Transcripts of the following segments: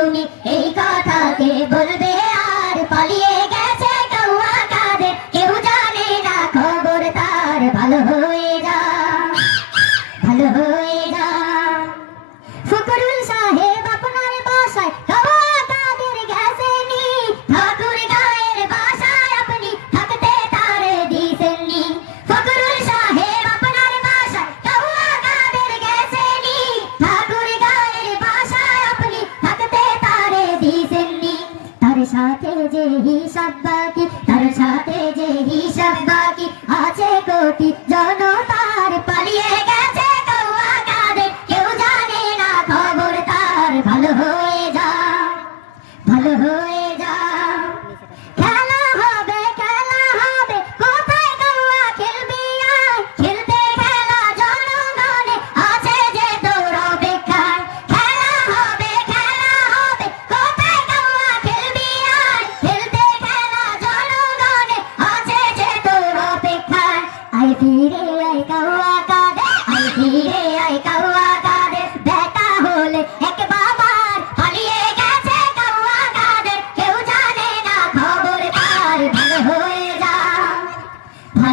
তুমি সাথে যে হিসাব বাকি, তার সাথে যে হিসাব বাকি, আছে কোটি জনতার পালিয়ে গেছে কেউ জানে না খবর তার, ভালো হয়ে যা ভালো হয়ে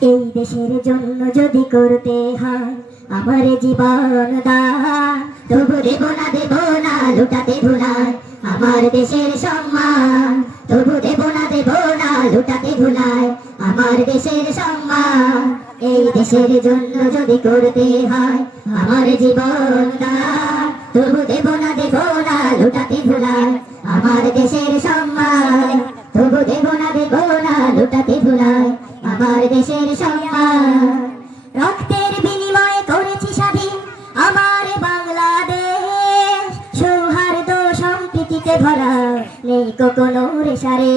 এই দেশের জন্য যদি করতে হয়, আমার জীবন দান। তবু দেব না দেব না, লুটাতে ভুলায় আমার দেশের সম্মান। তবু দেব না দেব না, লুটাতে ভুলায় আমার দেশের সম্মান। এই দেশের জন্য যদি করতে হয়, আমার জীবন দান। তবু দেব না দেব না, লুটাতে ভুলায় আমার দেশের আমার দেশের সম্মান রক্তের বিনিময়ে করেছি স্বাধীন আমার বাংলাদেশ সৌহার্দ্য সম্প্রীতিতে ভরা নেই কোনো রেশারে।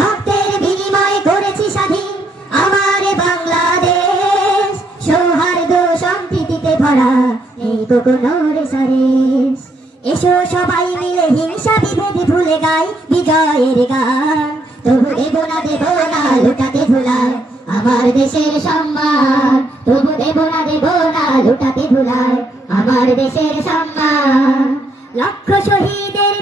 রক্তের বিনিময়ে করেছি স্বাধীন আমার বাংলাদেশ সৌহার্দ্য সম্প্রীতিতে ভরা নেই কোনো রেশারেশ এসো সবাই মিলে হিংসা বিভেদ ভুলে গাই বিজয়ের গান। তবু দেব না দেব না। আমার দেশের সম্মান। তবু দেব না দেব না, লুটাতে ভুলায় আমার দেশের সম্মান। লক্ষ শহীদের